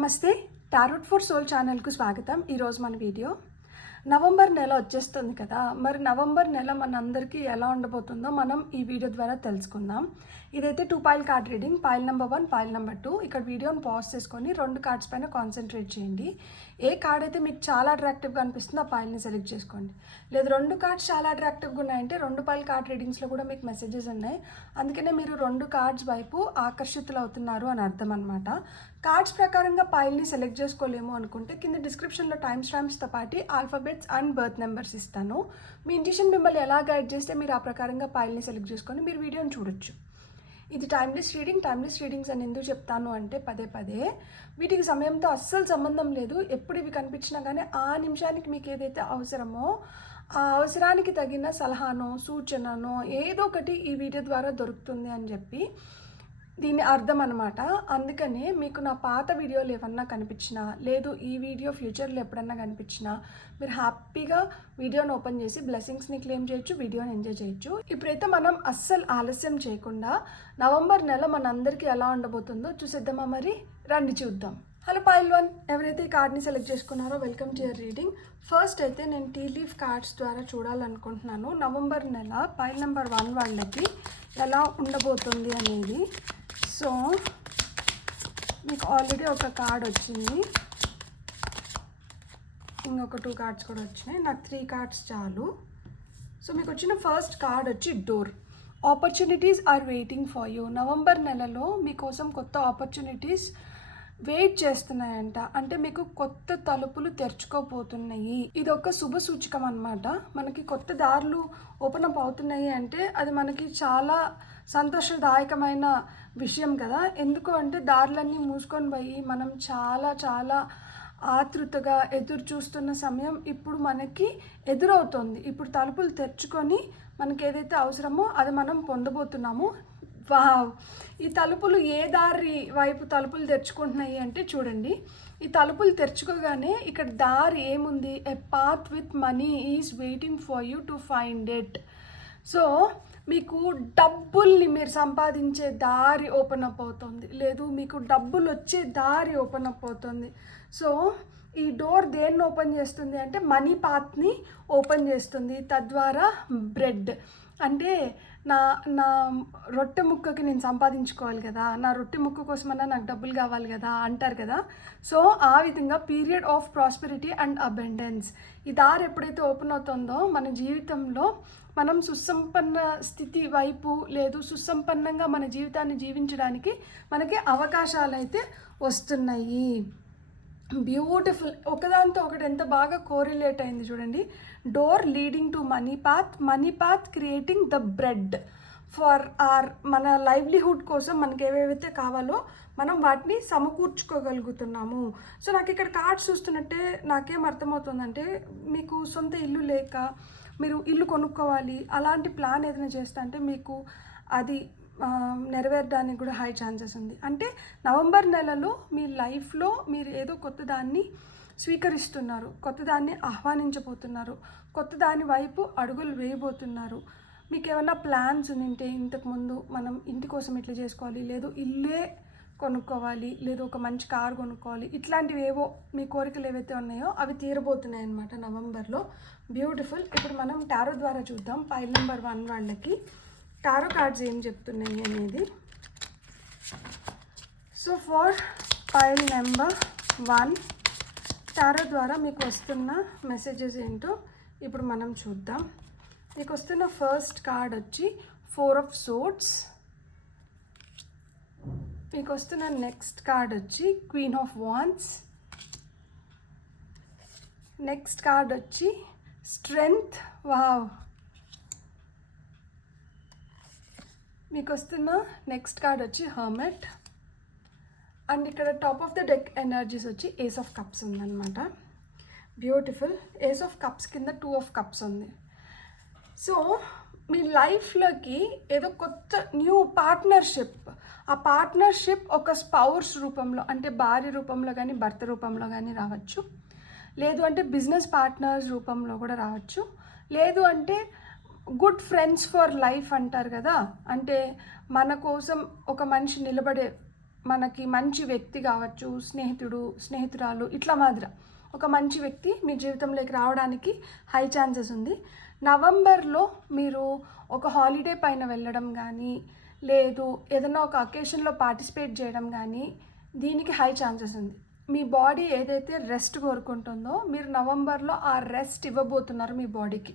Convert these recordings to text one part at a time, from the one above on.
నమస్తే tarot for soul ఛానల్కు స్వాగతం. ఈరోజు మన వీడియో నవంబర్ నెల వచ్చేస్తుంది కదా, మరి నవంబర్ నెల మనందరికీ ఎలా ఉండబోతుందో మనం ఈ వీడియో ద్వారా తెలుసుకుందాం. ఇదైతే 2 pile card reading, pile number 1, pile number 2. ఇక్కడ వీడియోని పాజ్ చేసుకొని 2 కార్డ్స్ పైన కాన్సన్ట్రేట్ చేయండి. ఏ కార్డ్ అయితే మీకు చాలా అట్రాక్టివ్గా అనిపిస్తుందో ఆ పైల్ని సెలెక్ట్ చేసుకోండి. లేదు 2 కార్డ్స్ చాలా అట్రాక్టివ్గా ఉన్నాయంటే 2 పైల్ కార్డ్ రీడింగ్స్లో కూడా మీకు మెసేజెస్ ఉన్నాయి. అందుకనే మీరు 2 కార్డ్స్ వైపు ఆకర్షితులు అవుతున్నారు అని అర్థం అనమాట. కార్డ్స్ ప్రకారంగా పైల్ని సెలెక్ట్ చేసుకోలేము అనుకుంటే కింద డిస్క్రిప్షన్లో టైమ్ స్టాంప్స్తో పాటు ఆల్ఫాబెట్స్ అండ్ బర్త్ నెంబర్స్ ఇస్తాను. మీ ఇంట్యూషన్ మిమ్మల్ని ఎలా గైడ్ చేస్తే మీరు ఆ ప్రకారంగా పైల్ని సెలెక్ట్ చేసుకొని మీరు వీడియోని చూడొచ్చు. ఇది టైమ్లెస్ రీడింగ్స్ అని ఎందుకు చెప్తాను అంటే పదే వీటికి సమయంతో అస్సలు సంబంధం లేదు. ఎప్పుడు ఇవి కనిపించినా కానీ ఆ నిమిషానికి మీకు ఏదైతే అవసరమో ఆ అవసరానికి తగిన సలహానో సూచననో ఏదో ఒకటి ఈ వీడియో ద్వారా దొరుకుతుంది అని చెప్పి దీని అర్థం అనమాట. అందుకనే మీకు నా పాత వీడియోలు ఏమన్నా కనిపించినా, లేదు ఈ వీడియో ఫ్యూచర్లో ఎప్పుడన్నా కనిపించినా మీరు హ్యాపీగా వీడియోని ఓపెన్ చేసి బ్లెస్సింగ్స్ని క్లెయిమ్ చేయొచ్చు, వీడియోని ఎంజాయ్ చేయొచ్చు. ఇప్పుడైతే మనం అస్సలు ఆలస్యం చేయకుండా నవంబర్ నెల మనందరికీ ఎలా ఉండబోతుందో చూసేద్దామా? మరి రండి చూద్దాం. హలో పైల్ 1, ఎవరైతే ఈ కార్డ్ని సెలెక్ట్ చేసుకున్నారో welcome to your reading. First అయితే నేను టీ లీఫ్ కార్డ్స్ ద్వారా చూడాలనుకుంటున్నాను నవంబర్ నెల పైల్ నెంబర్ 1 వాళ్ళకి ఎలా ఉండబోతుంది అనేది. సో మీకు ఆల్రెడీ ఒక కార్డ్ వచ్చింది, ఇంకొక 2 కార్డ్స్ కూడా వచ్చినాయి. నాకు 3 కార్డ్స్ చాలు. సో మీకు వచ్చిన ఫస్ట్ కార్డ్ వచ్చి door. Opportunities are waiting for you. November నెలలో మీకోసం కొత్త ఆపర్చునిటీస్ వెయిట్ చేస్తున్నాయంట. అంటే మీకు కొత్త తలుపులు తెరుచుకోపోతున్నాయి. ఇది ఒక శుభ సూచకం అనమాట. మనకి కొత్త దారులు ఓపెన్ అప్ అవుతున్నాయి అంటే అది మనకి చాలా సంతోషదాయకమైన విషయం కదా. ఎందుకు అంటే దారులన్నీ మూసుకొని పోయి మనం చాలా ఆతృతగా ఎదురు చూస్తున్న సమయం ఇప్పుడు మనకి ఎదురవుతుంది. ఇప్పుడు తలుపులు తెరుచుకొని మనకి ఏదైతే అవసరమో అది మనం పొందబోతున్నాము. వావ్! ఈ తలుపులు ఏ దారి వైపు తలుపులు తెరుచుకుంటున్నాయి అంటే చూడండి, ఈ తలుపులు తెరుచుకోగానే ఇక్కడ దారి ఏముంది? A path with money is waiting for you to find it. So మీకు డబ్బుల్ని మీరు సంపాదించే దారి ఓపెన్ అప్ అవుతుంది, లేదు మీకు డబ్బులు వచ్చే దారి ఓపెన్ అప్ అవుతుంది. సో ఈ డోర్ దేన్ని ఓపెన్ చేస్తుంది అంటే మనీ పాత్ని ఓపెన్ చేస్తుంది. తద్వారా బ్రెడ్ అంటే నా రొట్టె ముక్కకి నేను సంపాదించుకోవాలి కదా, నా రొట్టె ముక్క కోసమన్నా నాకు డబ్బులు కావాలి కదా అంటారు కదా. సో ఆ విధంగా period of prosperity and abundance ఈ దారి ఎప్పుడైతే ఓపెన్ అవుతుందో మన జీవితంలో మనం సుసంపన్న స్థితి వైపు, లేదు సుసంపన్నంగా మన జీవితాన్ని జీవించడానికి మనకి అవకాశాలు అయితే వస్తున్నాయి. బ్యూటిఫుల్. ఒకదాంతో ఒకటి ఎంత బాగా కోరిలేట్ అయింది చూడండి. Door leading to money path creating the bread for మన లైవ్లీహుడ్ కోసం మనకి ఏవేవైతే కావాలో మనం వాటిని సమకూర్చుకోగలుగుతున్నాము. సో నాకు ఇక్కడ కార్డ్స్ చూస్తున్నట్టే నాకేం అర్థమవుతుందంటే మీకు సొంత ఇల్లు లేక మీరు ఇల్లు కొనుక్కోవాలి అలాంటి ప్లాన్ ఏదైనా చేస్తా అంటే మీకు అది నెరవేరడానికి కూడా హై ఛాన్సెస్ ఉంది. అంటే నవంబర్ నెలలో మీ లైఫ్లో మీరు ఏదో కొత్త దాన్ని స్వీకరిస్తున్నారు, కొత్త దాన్ని ఆహ్వానించబోతున్నారు, కొత్త దాని వైపు అడుగులు వేయబోతున్నారు. మీకు ఏమైనా ప్లాన్స్ ఉంటే ఇంతకుముందు మనం ఇంటి కోసం ఇట్లా చేసుకోవాలి, లేదు ఇల్లే కొనుక్కోవాలి, లేదు ఒక మంచి కారు కొనుక్కోవాలి, ఇట్లాంటివి ఏవో మీ కోరికలు ఏవైతే ఉన్నాయో అవి తీరబోతున్నాయి అన్నమాట నవంబర్లో. బ్యూటిఫుల్. ఇప్పుడు మనం టారో ద్వారా చూద్దాం పైల్ నెంబర్ 1 వాళ్ళకి టారో కార్డ్స్ ఏం చెప్తున్నాయి అనేది. So for pile number 1 tarot ద్వారా మీకు వస్తున్న మెసేజెస్ ఏంటో ఇప్పుడు మనం చూద్దాం. మీకు వస్తున్న ఫస్ట్ కార్డ్ వచ్చి 4 ఆఫ్ సోర్డ్స్. మీకు వస్తున్న నెక్స్ట్ కార్డ్ వచ్చి queen of wands. Next card వచ్చి స్ట్రెంగ్త్. వావ్! మీకు వస్తున్న నెక్స్ట్ కార్డ్ వచ్చి హర్మెట్. అండ్ ఇక్కడ top of the deck energies వచ్చి ఏస్ ఆఫ్ కప్స్ ఉందన్నమాట. బ్యూటిఫుల్. ఏస్ ఆఫ్ కప్స్ కింద 2 ఆఫ్ కప్స్ ఉంది. సో మీ లైఫ్లోకి ఏదో కొత్త న్యూ పార్ట్నర్షిప్, ఆ పార్ట్నర్షిప్ ఒక స్పౌస్ రూపంలో అంటే భార్య రూపంలో కానీ భర్త రూపంలో కానీ రావచ్చు, లేదు అంటే బిజినెస్ పార్ట్నర్స్ రూపంలో కూడా రావచ్చు, లేదు అంటే గుడ్ ఫ్రెండ్స్ ఫర్ లైఫ్ అంటారు కదా, అంటే మన కోసం ఒక మనిషి నిలబడే మనకి మంచి వ్యక్తి కావచ్చు, స్నేహితురాలు ఇట్లా మాదిరి ఒక మంచి వ్యక్తి మీ జీవితంలోకి రావడానికి హై ఛాన్సెస్ ఉంది. నవంబర్లో మీరు ఒక హాలిడే పైన వెళ్ళడం కానీ, లేదు ఏదైనా ఒక అకేషన్లో పార్టిసిపేట్ చేయడం కానీ దీనికి హై ఛాన్సెస్ ఉంది. మీ బాడీ ఏదైతే రెస్ట్ కోరుకుంటుందో మీరు నవంబర్లో ఆ రెస్ట్ ఇవ్వబోతున్నారు మీ బాడీకి.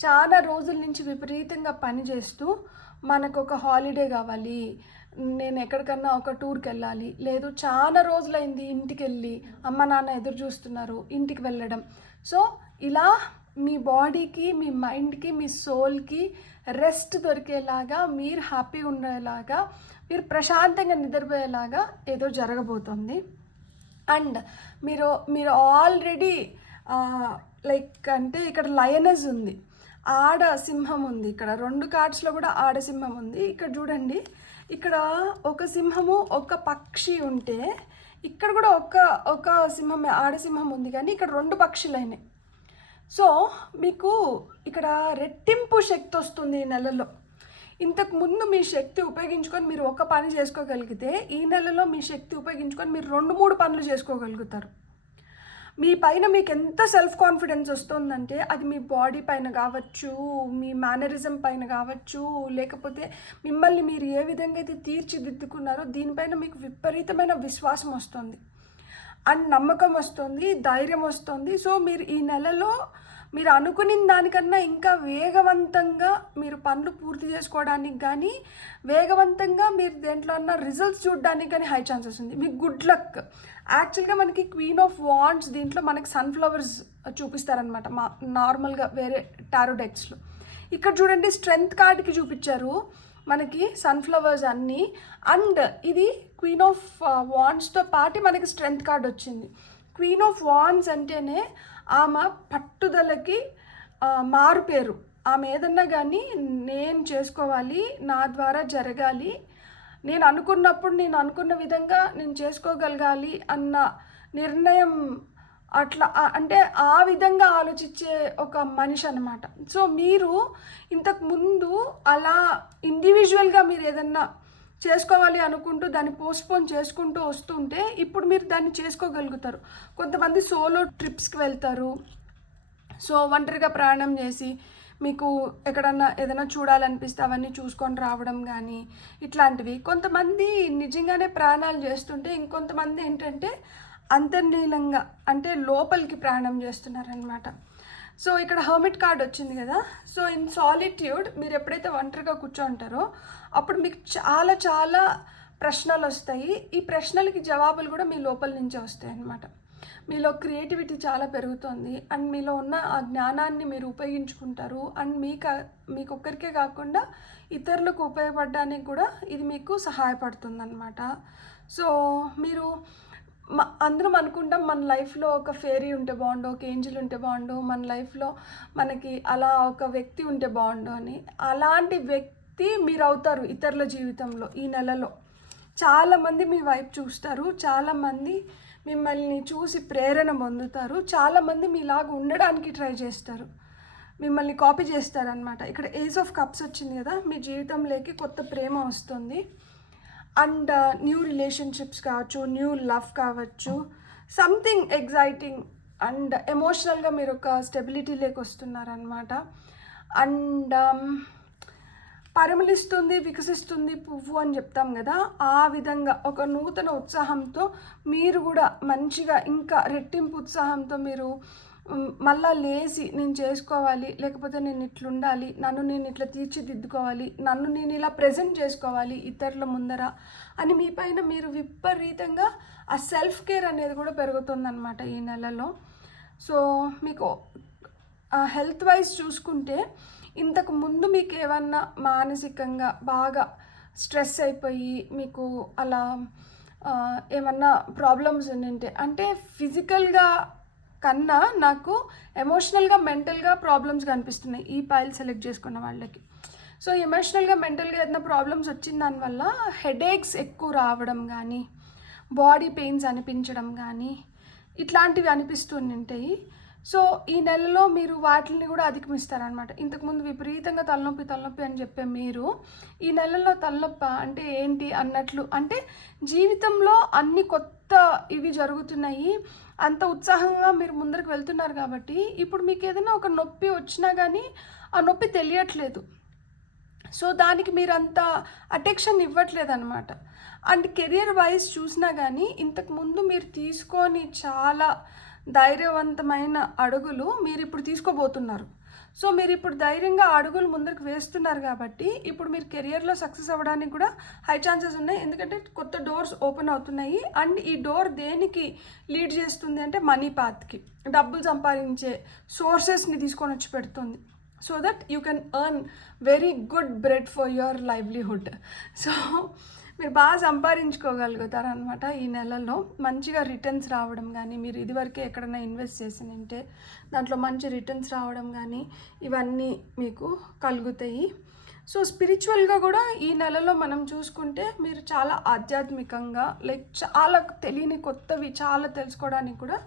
చాలా రోజుల నుంచి విపరీతంగా పని చేస్తూ మనకు ఒక హాలిడే కావాలి, నేను ఎక్కడికన్నా ఒక టూర్కి వెళ్ళాలి, లేదు చాలా రోజులైంది ఇంటికి వెళ్ళి అమ్మ నాన్న ఎదురు చూస్తున్నారు ఇంటికి వెళ్ళడం. సో ఇలా మీ బాడీకి, మీ మైండ్కి, మీ సోల్కి రెస్ట్ దొరికేలాగా, మీరు హ్యాపీ ఉండేలాగా, మీరు ప్రశాంతంగా నిద్రపోయేలాగా ఏదో జరగబోతుంది. అండ్ మీరు ఆల్రెడీ లైక్ అంటే ఇక్కడ లయనెస్ ఉంది, ఆడ సింహం ఉంది. ఇక్కడ 2 కార్డ్స్లో కూడా ఆడ సింహం ఉంది. ఇక్కడ చూడండి, ఇక్కడ ఒక సింహము ఒక పక్షి ఉంటే ఇక్కడ కూడా ఒక సింహం ఆడ సింహం ఉంది, కానీ ఇక్కడ 2 పక్షులైనాయి. సో మీకు ఇక్కడ రెట్టింపు శక్తి వస్తుంది ఈ నెలలో. ఇంతకు ముందు మీ శక్తి ఉపయోగించుకొని మీరు ఒక పని చేసుకోగలిగితే ఈ నెలలో మీ శక్తి ఉపయోగించుకొని మీరు 2-3 పనులు చేసుకోగలుగుతారు. మీ పైన మీకు ఎంత సెల్ఫ్ కాన్ఫిడెన్స్ వస్తుందంటే అది మీ బాడీ పైన కావచ్చు, మీ మేనరిజం పైన కావచ్చు, లేకపోతే మిమ్మల్ని మీరు ఏ విధంగా అయితే తీర్చిదిద్దుకున్నారో దీనిపైన మీకు విపరీతమైన విశ్వాసం వస్తుంది అండ్ నమ్మకం వస్తుంది, ధైర్యం వస్తుంది. సో మీరు ఈ నెలలో మీరు అనుకున్న దానికన్నా ఇంకా వేగవంతంగా మీరు పనులు పూర్తి చేసుకోవడానికి కానీ, వేగవంతంగా మీరు దేంట్లో అన్న రిజల్ట్స్ చూడడానికి కానీ హై ఛాన్సెస్ ఉంది. మీకు గుడ్ లక్. యాక్చువల్గా మనకి క్వీన్ ఆఫ్ వాండ్స్ దీంట్లో మనకి సన్ఫ్లవర్స్ చూపిస్తారనమాట నార్మల్గా వేరే టారో డెక్స్లో. ఇక్కడ చూడండి స్ట్రెంగ్త్ కార్డ్కి చూపించారు మనకి సన్ఫ్లవర్స్ అన్నీ. అండ్ ఇది క్వీన్ ఆఫ్ వాండ్స్తో పాటు మనకి స్ట్రెంగ్త్ కార్డ్ వచ్చింది. క్వీన్ ఆఫ్ వాండ్స్ అంటేనే ఆమె పట్టుదలకి మారు పేరు. ఆమె ఏదన్నా కానీ నేను చేసుకోవాలి, నా ద్వారా జరగాలి, నేను అనుకున్నప్పుడు నేను అనుకున్న విధంగా నేను చేసుకోగలగాలి అన్న నిర్ణయం, అట్లా అంటే ఆ విధంగా ఆలోచించే ఒక మనిషి అనమాట. సో మీరు ఇంతకుముందు అలా ఇండివిజువల్గా మీరు ఏదన్నా చేసుకోవాలి అనుకుంటూ దాన్ని పోస్ట్పోన్ చేసుకుంటూ వస్తుంటే ఇప్పుడు మీరు దాన్ని చేసుకోగలుగుతారు. కొంతమంది సోలో ట్రిప్స్కి వెళ్తారు, సో ఒంటరిగా ప్రయాణం చేసి మీకు ఎక్కడన్నా ఏదైనా చూడాలనిపిస్తే అవన్నీ చూసుకొని రావడం కానీ ఇట్లాంటివి. కొంతమంది నిజంగానే ప్రయాణాలు చేస్తుంటే ఇంకొంతమంది ఏంటంటే అంతర్లీనంగా అంటే లోపలికి ప్రయాణం చేస్తున్నారనమాట. సో ఇక్కడ హర్మిట్ కార్డ్ వచ్చింది కదా. సో ఇన్ సాలిట్యూడ్ మీరు ఎప్పుడైతే ఒంటరిగా కూర్చోంటారో అప్పుడు మీకు చాలా చాలా ప్రశ్నలు వస్తాయి. ఈ ప్రశ్నలకి జవాబులు కూడా మీ లోపల నుంచే వస్తాయి అన్నమాట. మీలో క్రియేటివిటీ చాలా పెరుగుతుంది అండ్ మీలో ఉన్న ఆ జ్ఞానాన్ని మీరు ఉపయోగించుకుంటారు. అండ్ మీకొక్కరికే కాకుండా ఇతరులకు ఉపయోగపడడానికి కూడా ఇది మీకు సహాయపడుతుంది అన్నమాట. సో మీరు అందరం అనుకుంటాం మన లైఫ్లో ఒక ఫేరీ ఉంటే బాగుండు, ఒక ఏంజిల్ ఉంటే బాగుండు, మన లైఫ్లో మనకి అలా ఒక వ్యక్తి ఉంటే బాగుండు అని. అలాంటి వ్యక్తి మీరు అవుతారు ఇతరుల జీవితంలో. ఈ నెలలో చాలామంది మీ వైపు చూస్తారు, చాలామంది మిమ్మల్ని చూసి ప్రేరణ పొందుతారు, చాలామంది మీలాగా ఉండడానికి ట్రై చేస్తారు, మిమ్మల్ని కాపీ చేస్తారనమాట. ఇక్కడ ఏజ్ ఆఫ్ కప్స్ వచ్చింది కదా, మీ జీవితంలోకి కొత్త ప్రేమ వస్తుంది అండ్ న్యూ రిలేషన్షిప్స్ కావచ్చు, న్యూ లవ్ కావచ్చు, సంథింగ్ ఎగ్జైటింగ్ అండ్ ఎమోషనల్గా మీరు ఒక స్టెబిలిటీలోకి వస్తున్నారనమాట. అండ్ పరిమళిస్తుంది, వికసిస్తుంది పువ్వు అని చెప్తాం కదా, ఆ విధంగా ఒక నూతన ఉత్సాహంతో మీరు కూడా మంచిగా ఇంకా రెట్టింపు ఉత్సాహంతో మీరు మళ్ళా లేచి నేను చేసుకోవాలి, లేకపోతే నేను ఇట్లుండాలి, నన్ను నేను ఇట్లా తీర్చిదిద్దుకోవాలి, నన్ను నేను ఇలా ప్రజెంట్ చేసుకోవాలి ఇతరుల ముందర అని మీ పైన మీరు విపరీతంగా ఆ సెల్ఫ్ కేర్ అనేది కూడా పెరుగుతుందన్నమాట ఈ నెలలో. సో మీకు హెల్త్ వైజ్ చూసుకుంటే ఇంతకు ముందు మీకు ఏమన్నా మానసికంగా బాగా స్ట్రెస్ అయిపోయి మీకు అలా ఏమన్నా ప్రాబ్లమ్స్ ఉండింటే, అంటే ఫిజికల్గా కన్నా నాకు ఎమోషనల్గా మెంటల్గా ప్రాబ్లమ్స్ కనిపిస్తున్నాయి ఈ పైల్ సెలెక్ట్ చేసుకున్న వాళ్ళకి. సో ఎమోషనల్గా మెంటల్గా ఏదైనా ప్రాబ్లమ్స్ వచ్చిన దానివల్ల హెడేక్స్ ఎక్కువ రావడం కానీ, బాడీ పెయిన్స్ అనిపించడం కానీ ఇట్లాంటివి అనిపిస్తుంటాయి. సో ఈ నెలలో మీరు వాటిని కూడా అధిగమిస్తారనమాట. ఇంతకుముందు విపరీతంగా తలనొప్పి అని చెప్పే మీరు ఈ నెలలో తలనొప్పి అంటే ఏంటి అన్నట్లు, అంటే జీవితంలో అన్ని కొత్త ఇవి జరుగుతున్నాయి, అంత ఉత్సాహంగా మీరు ముందరికి వెళ్తున్నారు కాబట్టి ఇప్పుడు మీకు ఏదైనా ఒక నొప్పి వచ్చినా కానీ ఆ నొప్పి తెలియట్లేదు. సో దానికి మీరు అంత అటెన్షన్ ఇవ్వట్లేదు అనమాట. అండ్ కెరియర్ వైజ్ చూసినా కానీ ఇంతకుముందు మీరు తీసుకొని చాలా ధైర్యవంతమైన అడుగులు మీరు ఇప్పుడు తీసుకోబోతున్నారు. సో మీరు ఇప్పుడు ధైర్యంగా అడుగులు ముందరికి వేస్తున్నారు కాబట్టి ఇప్పుడు మీరు కెరియర్లో సక్సెస్ అవ్వడానికి కూడా హై ఛాన్సెస్ ఉన్నాయి. ఎందుకంటే కొత్త డోర్స్ ఓపెన్ అవుతున్నాయి. అండ్ ఈ డోర్ దేనికి లీడ్ చేస్తుంది అంటే మనీ పాత్కి, డబ్బులు సంపాదించే సోర్సెస్ని తీసుకొని వచ్చి పెడుతుంది. So that you can earn very good bread for your livelihood. So మీరు బాగా సంపాదించుకోగలుగుతారు అనమాట ఈ నెలలో. మంచిగా రిటర్న్స్ రావడం కానీ, మీరు ఇదివరకే ఎక్కడైనా ఇన్వెస్ట్ చేసినంటే దాంట్లో మంచి రిటర్న్స్ రావడం కానీ ఇవన్నీ మీకు కలుగుతాయి. సో స్పిరిచువల్గా కూడా ఈ నెలలో మనం చూసుకుంటే మీరు చాలా ఆధ్యాత్మికంగా లైక్ చాలా తెలియని కొత్తవి చాలా తెలుసుకోవడానికి కూడా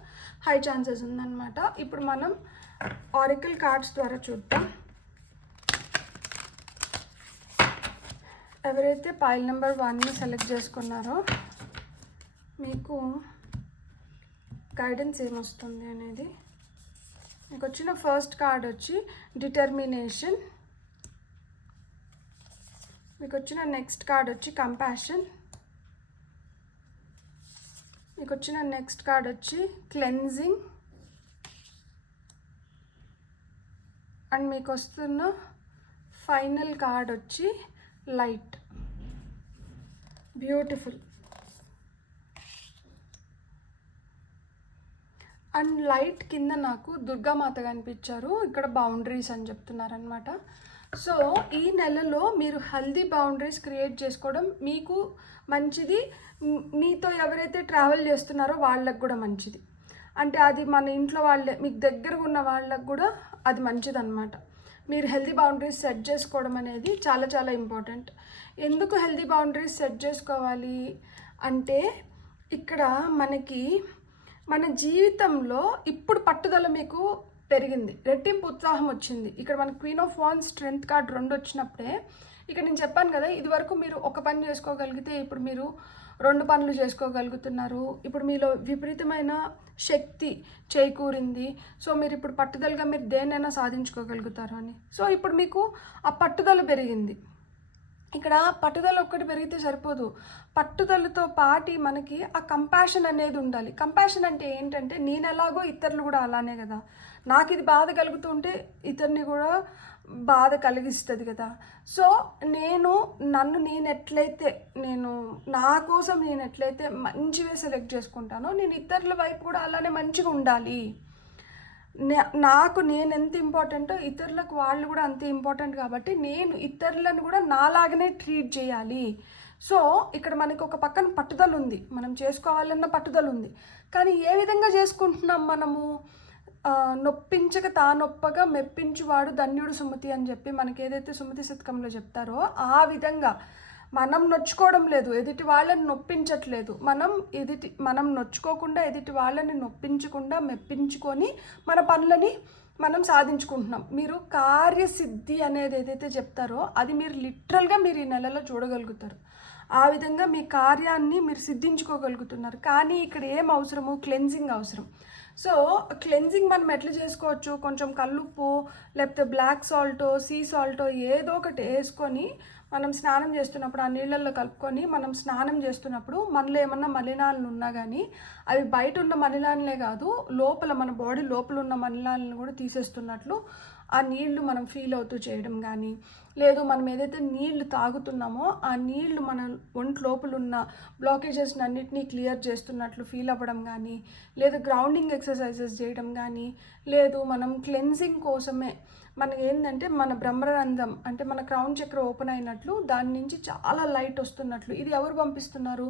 హై ఛాన్సెస్ ఉందన్నమాట. ఇప్పుడు మనం ఆరికల్ కార్డ్స్ ద్వారా చూద్దాం. ఎవరైతే పైల్ నెంబర్ 1ని సెలెక్ట్ చేసుకున్నారో మీకు గైడెన్స్ ఏమొస్తుంది అనేది. మీకు వచ్చిన ఫస్ట్ కార్డ్ వచ్చి డిటర్మినేషన్, మీకు వచ్చిన నెక్స్ట్ కార్డ్ వచ్చి కంపాషన్, మీకు వచ్చిన నెక్స్ట్ కార్డ్ వచ్చి క్లెన్జింగ్, అండ్ మీకు వస్తున్న ఫైనల్ కార్డ్ వచ్చి లైట్. బ్యూటిఫుల్. అండ్ లైట్ కింద నాకు దుర్గామాత కనిపించారు, ఇక్కడ బౌండరీస్ అని చెప్తున్నారనమాట. సో ఈ నెలలో మీరు హెల్దీ బౌండరీస్ క్రియేట్ చేసుకోవడం మీకు మంచిది. మీతో ఎవరైతే ట్రావెల్ చేస్తున్నారో వాళ్ళకు కూడా మంచిది. అంటే అది మన ఇంట్లో వాళ్ళే, మీకు దగ్గరగా ఉన్న వాళ్ళకు కూడా అది మంచిదన్నమాట. మీరు హెల్దీ బౌండరీస్ సెట్ చేసుకోవడం అనేది చాలా చాలా ఇంపార్టెంట్. ఎందుకు హెల్దీ బౌండరీస్ సెట్ చేసుకోవాలి అంటే ఇక్కడ మనకి మన జీవితంలో ఇప్పుడు పట్టుదల మీకు పెరిగింది, రెట్టింపు ఉత్సాహం వచ్చింది. ఇక్కడ మన queen of wands strength card 2 వచ్చినప్పుడే ఇక్కడ నేను చెప్పాను కదా, ఇది వరకు మీరు ఒక పని చేసుకోగలిగితే ఇప్పుడు మీరు 2 పనులు చేసుకోగలుగుతున్నారు. ఇప్పుడు మీలో విపరీతమైన శక్తి చేకూరింది. సో మీరు ఇప్పుడు పట్టుదలగా మీరు దేన్నైనా సాధించుకోగలుగుతారు అని. సో ఇప్పుడు మీకు ఆ పట్టుదల పెరిగింది. ఇక్కడ పట్టుదల ఒక్కటి పెరిగితే సరిపోదు, పట్టుదలతో పాటి మనకి ఆ కంపాషన్ అనేది ఉండాలి. కంపాషన్ అంటే ఏంటంటే నేను ఎలాగో ఇతరులు కూడా అలానే కదా, నాకు ఇది బాధ కలుగుతుంటే ఇతరుని కూడా బాధ కలిగిస్తుంది కదా. సో నేను ఎట్లయితే నా కోసం నేను ఎట్లయితే మంచివే సెలెక్ట్ చేసుకుంటానో నేను ఇతరుల వైపు కూడా అలానే మంచిగా ఉండాలి. నేను ఎంత ఇంపార్టెంటో ఇతరులకు వాళ్ళు కూడా అంతే ఇంపార్టెంట్ కాబట్టి నేను ఇతరులను కూడా నాలాగనే ట్రీట్ చేయాలి. సో ఇక్కడ మనకి ఒక పక్కన పట్టుదల ఉంది, మనం చేసుకోవాలన్న పట్టుదల ఉంది. కానీ ఏ విధంగా చేసుకుంటున్నాం మనము? నొప్పించక తానొప్పగా మెప్పించువాడు ధన్యుడు సుమతి అని చెప్పి మనకి ఏదైతే సుమతి శతకంలో చెప్తారో ఆ విధంగా మనం నొచ్చుకోవడం లేదు, ఎదుటి వాళ్ళని నొప్పించట్లేదు. మనం నొచ్చుకోకుండా ఎదుటి వాళ్ళని నొప్పించకుండా మెప్పించుకొని మన పనులని మనం సాధించుకుంటున్నాం. మీరు కార్యసిద్ధి అనేది ఏదైతే చెప్తారో అది మీరు లిటరల్గా మీరు ఈ నెలలో చూడగలుగుతారు. ఆ విధంగా మీ కార్యాన్ని మీరు సిద్ధించుకోగలుగుతున్నారు. కానీ ఇక్కడ ఏం అవసరము? క్లెన్జింగ్ అవసరం. సో క్లెన్జింగ్ మనం ఎట్లా చేసుకోవచ్చు? కొంచెం కల్లుప్పు లేకపోతే బ్లాక్ సాల్టో సీ సాల్టో ఏదో ఒకటి వేసుకొని మనం స్నానం చేస్తున్నప్పుడు ఆ నీళ్ళల్లో కలుపుకొని మనం స్నానం చేస్తున్నప్పుడు మనలో ఏమన్నా మలినాలను ఉన్నా కానీ అవి బయట ఉన్న మలినాలనే కాదు, లోపల మన బాడీ లోపల ఉన్న మలినాలను కూడా తీసేస్తున్నట్లు ఆ నీళ్లు మనం ఫీల్ అవుతూ చేయడం కానీ, లేదు మనం ఏదైతే నీళ్లు తాగుతున్నామో ఆ నీళ్లు మన ఒంటి లోపల ఉన్న బ్లాకేజెస్ని అన్నిటినీ క్లియర్ చేస్తున్నట్లు ఫీల్ అవ్వడం కానీ, లేదు గ్రౌండింగ్ ఎక్సర్సైజెస్ చేయడం కానీ, లేదు మనం క్లెన్జింగ్ కోసమే మనకి ఏంటంటే మన బ్రహ్మరంధ్రం అంటే మన క్రౌన్ చక్ర ఓపెన్ అయినట్లు దాని నుంచి చాలా లైట్ వస్తున్నట్లు. ఇది ఎవరు పంపిస్తున్నారు?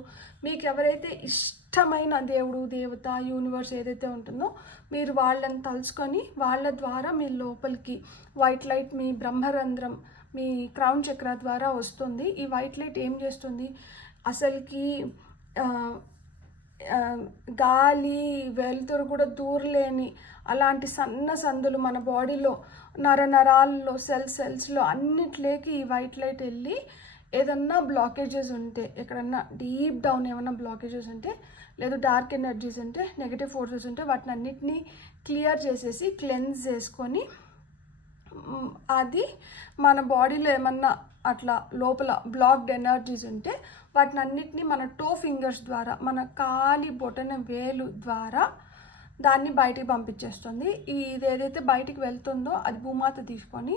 మీకు ఎవరైతే ఇష్టమైన దేవుడు దేవత యూనివర్స్ ఏదైతే ఉంటుందో మీరు వాళ్ళని తలుచుకొని వాళ్ళ ద్వారా మీ లోపలికి వైట్ లైట్ మీ బ్రహ్మరంధ్రం మీ క్రౌన్ చక్ర ద్వారా వస్తుంది. ఈ వైట్ లైట్ ఏం చేస్తుంది? అసలుకి గాలి వెలుతురు కూడా దూరలేని అలాంటి సన్న సందులు మన బాడీలో నరాల్లో సెల్స్లో అన్నిట్లోకి ఈ వైట్ లైట్ వెళ్ళి ఏదన్నా బ్లాకేజెస్ ఉంటే, ఎక్కడన్నా డీప్ డౌన్ ఏమన్నా బ్లాకేజెస్ ఉంటే, లేదు డార్క్ ఎనర్జీస్ ఉంటే, నెగిటివ్ ఫోర్సెస్ ఉంటే వాటిని అన్నిటినీ క్లియర్ చేసేసి క్లెన్స్ చేసుకొని అది మన బాడీలో ఏమన్నా అట్లా లోపల బ్లాక్డ్ ఎనర్జీస్ ఉంటే వాటిని అన్నిటినీ మన టో ఫింగర్స్ ద్వారా, మన కాలి బొటన వేలు ద్వారా దాన్ని బయటికి పంపించేస్తుంది. ఇది ఏదైతే బయటికి వెళ్తుందో అది భూమాత తీసుకొని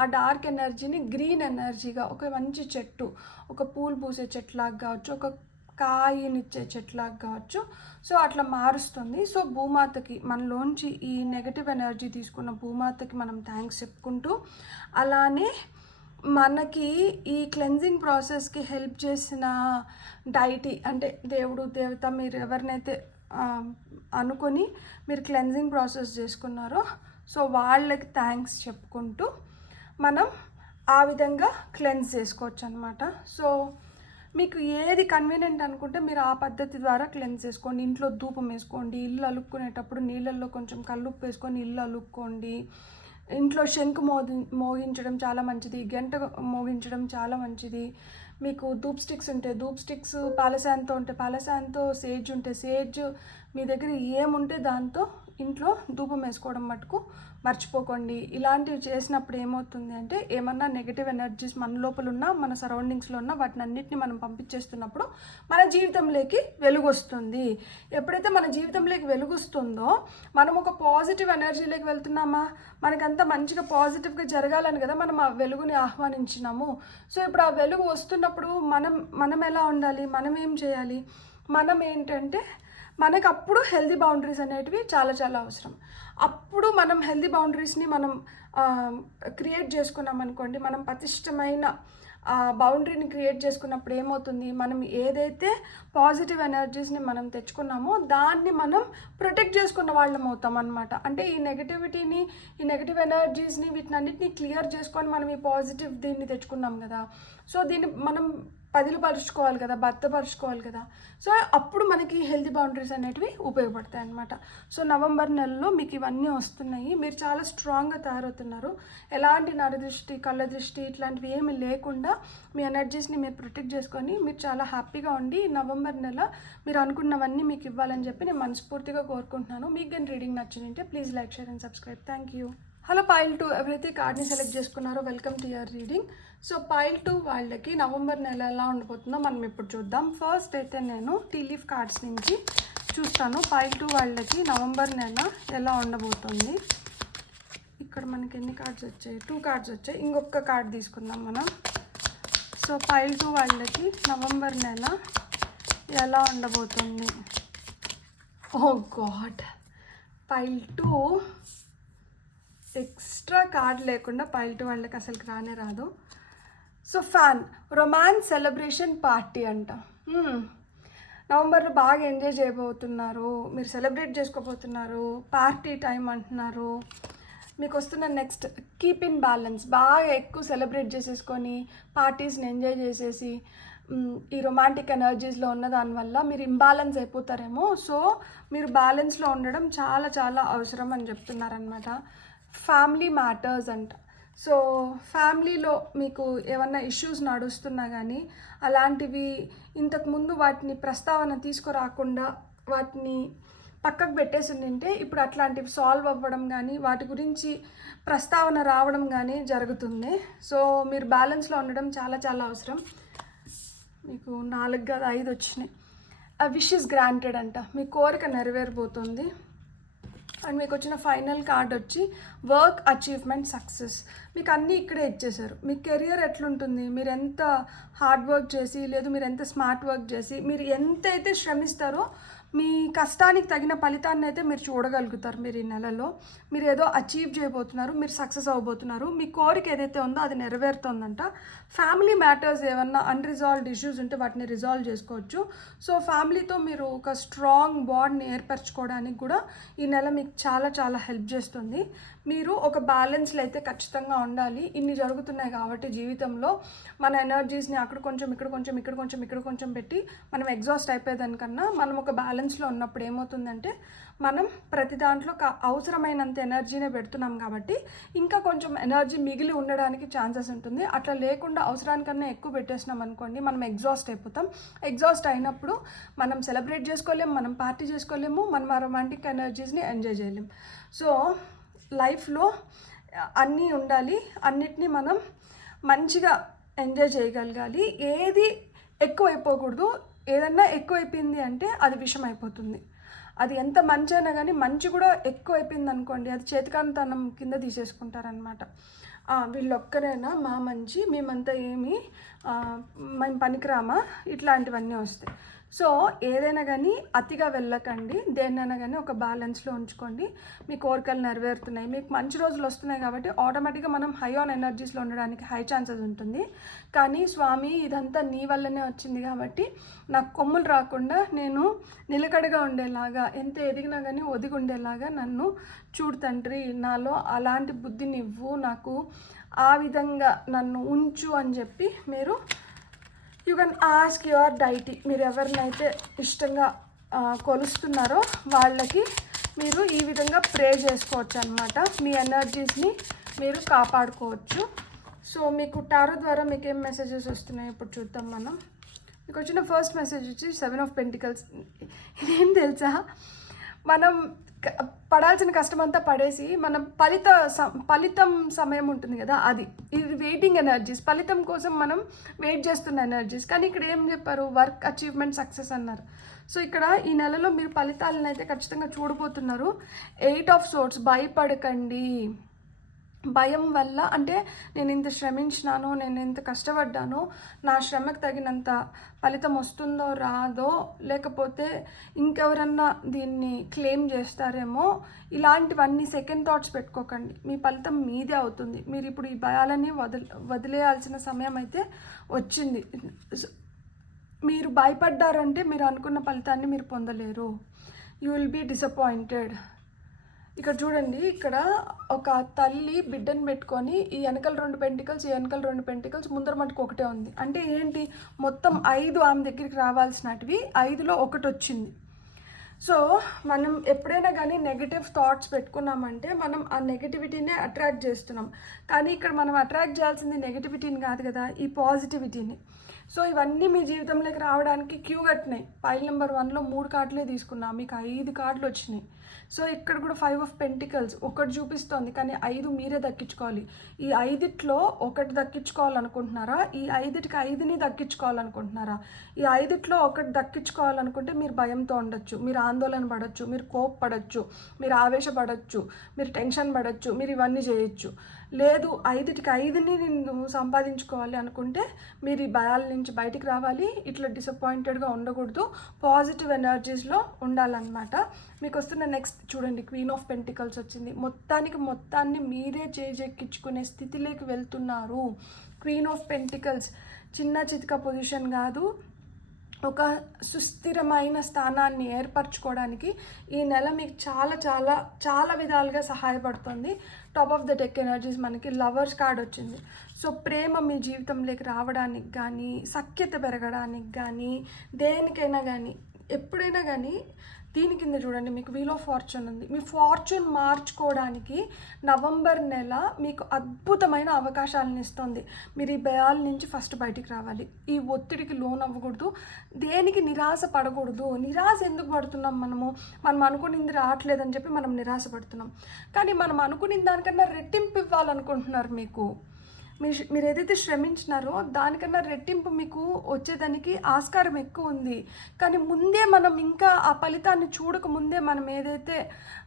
ఆ డార్క్ ఎనర్జీని గ్రీన్ ఎనర్జీగా, ఒక మంచి చెట్టు, ఒక పూలు పూసే చెట్లాగా కావచ్చు, ఒక కాయనిచ్చే చెట్లాగా కావచ్చు, సో అట్లా మారుస్తుంది. సో భూమాతకి మనలోంచి ఈ నెగటివ్ ఎనర్జీ తీసుకున్న భూమాతకి మనం థ్యాంక్స్ చెప్పుకుంటూ, అలానే మనకి ఈ క్లెన్జింగ్ ప్రాసెస్కి హెల్ప్ చేసిన డైటీ అంటే దేవుడు దేవత మీరు ఎవరినైతే అనుకొని మీరు క్లెన్జింగ్ ప్రాసెస్ చేసుకున్నారో సో వాళ్ళకి థ్యాంక్స్ చెప్పుకుంటూ మనం ఆ విధంగా క్లెన్స్ చేసుకోవచ్చు అనమాట. సో మీకు ఏది కన్వీనియంట్ అనుకుంటే మీరు ఆ పద్ధతి ద్వారా క్లెన్స్ చేసుకోండి. ఇంట్లో ధూపం వేసుకోండి, ఇల్లు అలుక్కునేటప్పుడు నీళ్ళల్లో కొంచెం కల్లుప్పు వేసుకొని ఇల్లు అలుక్కోండి, ఇంట్లో శంకు మోగించడం చాలా మంచిది, గంట మోగించడం చాలా మంచిది. మీకు ధూప్ స్టిక్స్ ఉంటే ధూప్ స్టిక్స్, పాలసాన్తో ఉంటే పాలసాన్తో, సేజ్ ఉంటే సేజ్, మీ దగ్గర ఏముంటే దాంతో ఇంట్లో ధూపం వేసుకోవడం మటుకు మర్చిపోకండి. ఇలాంటివి చేసినప్పుడు ఏమవుతుంది అంటే ఏమన్నా నెగిటివ్ ఎనర్జీస్ మన లోపల ఉన్న మన సరౌండింగ్స్లో ఉన్న వాటిని అన్నిటిని మనం పంపించేస్తున్నప్పుడు మన జీవితంలోకి వెలుగు వస్తుంది. ఎప్పుడైతే మన జీవితంలోకి వెలుగు వస్తుందో మనం ఒక పాజిటివ్ ఎనర్జీలోకి వెళ్తున్నామా, మనకంతా మంచిగా పాజిటివ్గా జరగాలని కదా మనం ఆ వెలుగుని ఆహ్వానించినాము. సో ఇప్పుడు ఆ వెలుగు వస్తున్నప్పుడు మనం ఎలా ఉండాలి, మనం ఏం చేయాలి, మనం ఏంటంటే మనకు అప్పుడు హెల్దీ బౌండరీస్ అనేటివి చాలా చాలా అవసరం. అప్పుడు మనం హెల్దీ బౌండరీస్ని మనం క్రియేట్ చేసుకున్నాం అనుకోండి, మనం పటిష్టమైన బౌండరీని క్రియేట్ చేసుకున్నప్పుడు ఏమవుతుంది, మనం ఏదైతే పాజిటివ్ ఎనర్జీస్ని మనం తెచ్చుకున్నామో దాన్ని మనం ప్రొటెక్ట్ చేసుకున్న వాళ్ళం అవుతాం అనమాట. అంటే ఈ నెగటివిటీని, ఈ నెగటివ్ ఎనర్జీస్ని వీటిని అన్నిటిని క్లియర్ చేసుకొని మనం ఈ పాజిటివ్ దీన్ని తెచ్చుకున్నాం కదా, సో దీన్ని మనం పదిలపరుచుకోవాలి కదా, భద్రపరుచుకోవాలి కదా. సో అప్పుడు మనకి హెల్తీ బౌండరీస్ అనేటివి ఉపయోగపడతాయి అన్నమాట. సో నవంబర్ నెలలో మీకు ఇవన్నీ వస్తున్నాయి, మీరు చాలా స్ట్రాంగ్గా తయారవుతున్నారు. ఎలాంటి నరదృష్టి, కళ్ళ దృష్టి ఇట్లాంటివి ఏమి లేకుండా మీ ఎనర్జీస్ని మీరు ప్రొటెక్ట్ చేసుకొని మీరు చాలా హ్యాపీగా ఉండి నవంబర్ నెల మీరు అనుకున్నవన్నీ మీకు ఇవ్వాలని చెప్పి నేను మనస్ఫూర్తిగా కోరుకుంటున్నాను. మీకు కానీ రీడింగ్ నచ్చిందంటే please like, share and subscribe. Thank you. Hello pile 2, ఎవరైతే కార్డ్ని సెలెక్ట్ చేసుకున్నారో welcome to your reading. So pile 2 వాళ్ళకి నవంబర్ నెల ఎలా ఉండబోతుందో మనం ఇప్పుడు చూద్దాం. ఫస్ట్ అయితే నేను టీ లీఫ్ కార్డ్స్ నుంచి చూస్తాను పైల్ 2 వాళ్ళకి నవంబర్ నెల ఎలా ఉండబోతుంది. ఇక్కడ మనకి ఎన్ని కార్డ్స్ వచ్చాయి, 2 కార్డ్స్ వచ్చాయి, ఇంకొక కార్డ్ తీసుకుందాం మనం. సో పైల్ 2 వాళ్ళకి నవంబర్ నెల ఎలా ఉండబోతుంది. ఓ గాడ్, పైల్ 2 ఎక్స్ట్రా కార్డ్ లేకుండా పైల్ 2 వాళ్ళకి అసలుకి రానే రాదు. So fan, romance, celebration, party అంట. నవంబర్లో బాగా ఎంజాయ్ చేయబోతున్నారు, మీరు సెలబ్రేట్ చేసుకోబోతున్నారు, పార్టీ టైం అంటున్నారు. మీకు వస్తున్న నెక్స్ట్ కీప్ ఇన్ బ్యాలెన్స్, బాగా ఎక్కువ సెలబ్రేట్ చేసేసుకొని పార్టీస్ని ఎంజాయ్ చేసేసి ఈ రొమాంటిక్ ఎనర్జీస్లో ఉన్న దానివల్ల మీరు ఇంబ్యాలెన్స్ అయిపోతారేమో. సో మీరు బ్యాలెన్స్లో ఉండడం చాలా చాలా అవసరం అని చెప్తున్నారనమాట. ఫ్యామిలీ మ్యాటర్స్ అంట. సో ఫ్యామిలీలో మీకు ఏమన్నా ఇష్యూస్ నడుస్తున్నా కానీ అలాంటివి ఇంతకుముందు వాటిని ప్రస్తావన తీసుకురాకుండా వాటిని పక్కకు పెట్టేసి ఉంటే ఇప్పుడు అట్లాంటివి సాల్వ్ అవ్వడం కానీ వాటి గురించి ప్రస్తావన రావడం కానీ జరుగుతుంది. సో మీరు బ్యాలెన్స్లో ఉండడం చాలా చాలా అవసరం. మీకు 4 కాదు 5 వచ్చినాయి. ఆ విష్ ఇస్ గ్రాంటెడ్ అంట, మీ కోరిక నెరవేరబోతుంది. అండ్ మీకు వచ్చిన ఫైనల్ కార్డ్ వచ్చి వర్క్, అచీవ్మెంట్, సక్సెస్. మీకు అన్నీ ఇక్కడే ఇచ్చేసారు. మీ కెరియర్ ఎట్లుంటుంది, మీరు ఎంత హార్డ్ వర్క్ చేసి, లేదు మీరు ఎంత స్మార్ట్ వర్క్ చేసి, మీరు ఎంతైతే శ్రమిస్తారో మీ కష్టానికి తగిన ఫలితాన్ని అయితే మీరు చూడగలుగుతారు. మీరు ఈ నెలలో మీరు ఏదో అచీవ్ చేయబోతున్నారు, మీరు సక్సెస్ అవ్వబోతున్నారు, మీ కోరిక ఏదైతే ఉందో అది నెరవేరుతుందంట. ఫ్యామిలీ మ్యాటర్స్ ఏమన్నా అన్రిజాల్వ్డ్ ఇష్యూస్ ఉంటే వాటిని రిజాల్వ్ చేసుకోవచ్చు. సో ఫ్యామిలీతో మీరు ఒక స్ట్రాంగ్ బాండ్ని ఏర్పరచుకోవడానికి కూడా ఈ నెల మీకు చాలా చాలా హెల్ప్ చేస్తుంది. మీరు ఒక బ్యాలెన్స్లో అయితే ఖచ్చితంగా ఉండాలి. ఇన్ని జరుగుతున్నాయి కాబట్టి జీవితంలో మన ఎనర్జీస్ని అక్కడ కొంచెం ఇక్కడ కొంచెం ఇక్కడ కొంచెం ఇక్కడ కొంచెం పెట్టి మనం ఎగ్జాస్ట్ అయిపోయేదానికన్నా మనం ఒక బ్యాలెన్స్ బ్యాలెన్స్లో ఉన్నప్పుడు ఏమవుతుందంటే మనం ప్రతి దాంట్లో అవసరమైనంత ఎనర్జీనే పెడుతున్నాం కాబట్టి ఇంకా కొంచెం ఎనర్జీ మిగిలి ఉండడానికి ఛాన్సెస్ ఉంటుంది. అట్లా లేకుండా అవసరానికన్నా ఎక్కువ పెట్టేసినాం అనుకోండి, మనం ఎగ్జాస్ట్ అయిపోతాం. ఎగ్జాస్ట్ అయినప్పుడు మనం సెలబ్రేట్ చేసుకోలేము, మనం పార్టీ చేసుకోలేము, మనం ఆ రొమాంటిక్ ఎనర్జీస్ని ఎంజాయ్ చేయలేము. సో లైఫ్లో అన్నీ ఉండాలి, అన్నిటినీ మనం మంచిగా ఎంజాయ్ చేయగలగాలి. ఏది ఎక్కువైపోకూడదు. ఏదన్నా ఎక్కువైపోయింది అంటే అది విషం అయిపోతుంది. అది ఎంత మంచి అయినా కానీ మంచి కూడా ఎక్కువ అయిపోయింది అనుకోండి, అది చేతికాంతనం కింద తీసేసుకుంటారనమాట. వీళ్ళొక్కరైనా మా మంచి, మేమంతా ఏమి మేము పనికిరామా, ఇట్లాంటివన్నీ వస్తాయి. సో ఏదైనా కానీ అతిగా వెళ్ళకండి. దేన్నైనా కానీ ఒక బ్యాలెన్స్లో ఉంచుకోండి. మీ కోరికలు నెరవేరుతున్నాయి, మీకు మంచి రోజులు వస్తున్నాయి కాబట్టి ఆటోమేటిక్గా మనం హై ఆన్ ఎనర్జీస్లో ఉండడానికి హై ఛాన్సెస్ ఉంటుంది. కానీ స్వామి ఇదంతా నీ వల్లనే వచ్చింది కాబట్టి నాకు కొమ్ములు రాకుండా నేను నిలకడగా ఉండేలాగా, ఎంత ఎదిగినా కానీ ఒదిగి ఉండేలాగా నన్ను చూడు తండ్రి, నాలో అలాంటి బుద్ధిని ఇవ్వు, నాకు ఆ విధంగా నన్ను ఉంచు అని చెప్పి మీరు you can ask your deity. మీరు ఎవరినైతే ఇష్టంగా కొలుస్తున్నారో వాళ్ళకి మీరు ఈ విధంగా ప్రే చేసుకోవచ్చు అనమాట. మీ ఎనర్జీస్ని మీరు కాపాడుకోవచ్చు. సో మీకు టారో ద్వారా మీకు ఏం మెసేజెస్ వస్తున్నాయి ఇప్పుడు చూద్దాం మనం. మీకు వచ్చిన ఫస్ట్ మెసేజ్ వచ్చి 7 ఆఫ్ పెంటికల్స్. ఇదేం తెలుసా, మనం పడాల్సిన కష్టం అంతా పడేసి మనం ఫలితం సమయం ఉంటుంది కదా, అది ఇది వెయిటింగ్ ఎనర్జీస్, ఫలితం కోసం మనం వెయిట్ చేస్తున్న ఎనర్జీస్. కానీ ఇక్కడ ఏం చెప్పారు, వర్క్ అచీవ్మెంట్ సక్సెస్ అన్నారు. సో ఇక్కడ ఈ నెలలో మీరు ఫలితాలను అయితే ఖచ్చితంగా చూడబోతున్నారు. 8 ఆఫ్ సోర్ట్స్. భయపడకండి. భయం వల్ల అంటే నేను ఇంత శ్రమించినాను, నేను ఎంత కష్టపడ్డాను, నా శ్రమకు తగినంత ఫలితం వస్తుందో రాదో, లేకపోతే ఇంకెవరన్నా దీన్ని క్లెయిమ్ చేస్తారేమో, ఇలాంటివన్నీ సెకండ్ థాట్స్ పెట్టుకోకండి. మీ ఫలితం మీదే అవుతుంది. మీరు ఇప్పుడు ఈ భయాలని వదిలేయాల్సిన సమయం అయితే వచ్చింది. మీరు భయపడ్డారంటే మీరు అనుకున్న ఫలితాన్ని మీరు పొందలేరు. You will be disappointed. ఇక్కడ చూడండి, ఇక్కడ ఒక తల్లి బిడ్డను పెట్టుకొని ఈ వెనకల 2 పెంటికల్స్, ఈ వెనకల 2 పెంటికల్స్, ముందర మటుకు ఒకటే ఉంది. అంటే ఏంటి, మొత్తం 5 ఆమె దగ్గరికి రావాల్సినటివి 5లో 1 వచ్చింది. సో మనం ఎప్పుడైనా కానీ నెగిటివ్ థాట్స్ పెట్టుకున్నామంటే మనం ఆ నెగిటివిటీనే అట్రాక్ట్ చేస్తున్నాం. కానీ ఇక్కడ మనం అట్రాక్ట్ చేయాల్సింది నెగిటివిటీని కాదు కదా, ఈ పాజిటివిటీని. సో ఇవన్నీ మీ జీవితంలోకి రావడానికి క్యూ కట్టినాయి. ఫైల్ నెంబర్ 1లో 3 కార్డులే తీసుకున్నా, మీకు 5 కార్డులు వచ్చినాయి. సో ఇక్కడ కూడా 5 ఆఫ్ పెంటికల్స్ ఒకటి చూపిస్తోంది, కానీ 5 మీరే దక్కించుకోవాలి. ఈ 5లో 1 దక్కించుకోవాలనుకుంటున్నారా, ఈ 5కి 5ని దక్కించుకోవాలనుకుంటున్నారా? ఈ 5లో 1 దక్కించుకోవాలనుకుంటే మీరు భయంతో ఉండొచ్చు, మీరు ఆందోళన పడవచ్చు, మీరు కోప్పడచ్చు, మీరు ఆవేశపడచ్చు, మీరు టెన్షన్ పడచ్చు, మీరు ఇవన్నీ చేయొచ్చు. లేదు 5కి 5ని నేను సంపాదించుకోవాలి అనుకుంటే మీరు ఈ భయాల నుంచి బయటికి రావాలి. ఇట్లా డిసప్పాయింటెడ్గా ఉండకూడదు, పాజిటివ్ ఎనర్జీస్లో ఉండాలన్నమాట. మీకు వస్తున్న నెక్స్ట్ చూడండి, క్వీన్ ఆఫ్ పెంటికల్స్ వచ్చింది. మొత్తాన్ని మీరే చేజెక్కించుకునే స్థితిలోకి వెళ్తున్నారు. క్వీన్ ఆఫ్ పెంటికల్స్ చిన్న చితక పొజిషన్ కాదు, ఒక సుస్థిరమైన స్థానాన్ని ఏర్పరచుకోవడానికి ఈ నెల మీకు చాలా చాలా చాలా విధాలుగా సహాయపడుతుంది. Top of the deck energies మనకి లవర్స్ కార్డ్ వచ్చింది. సో ప్రేమ మీ జీవితంలోకి రావడానికి కానీ, సఖ్యత పెరగడానికి కానీ, దేనికైనా కానీ, ఎప్పుడైనా కానీ దీని కింద చూడండి మీకు వీల్ ఆఫ్ ఫార్చ్యూన్ ఉంది. మీ ఫార్చ్యూన్ మార్చుకోవడానికి నవంబర్ నెల మీకు అద్భుతమైన అవకాశాలను ఇస్తుంది. మీరు ఈ భయాల నుంచి ఫస్ట్ బయటికి రావాలి, ఈ ఒత్తిడికి లోన్ అవ్వకూడదు, దేనికి నిరాశ పడకూడదు. నిరాశ ఎందుకు పడుతున్నాం, మనం అనుకునింది రావట్లేదని చెప్పి మనం నిరాశ పడుతున్నాం. కానీ మనం అనుకున్న దానికన్నా రెట్టింపు ఇవ్వాలనుకుంటున్నారు. మీరు ఏదైతే శ్రమించినారో దానికన్నా రెట్టింపు మీకు వచ్చేదానికి ఆస్కారం ఎక్కువ ఉంది. కానీ ముందే మనం ఇంకా ఆ ఫలితాన్ని చూడక ముందే మనం ఏదైతే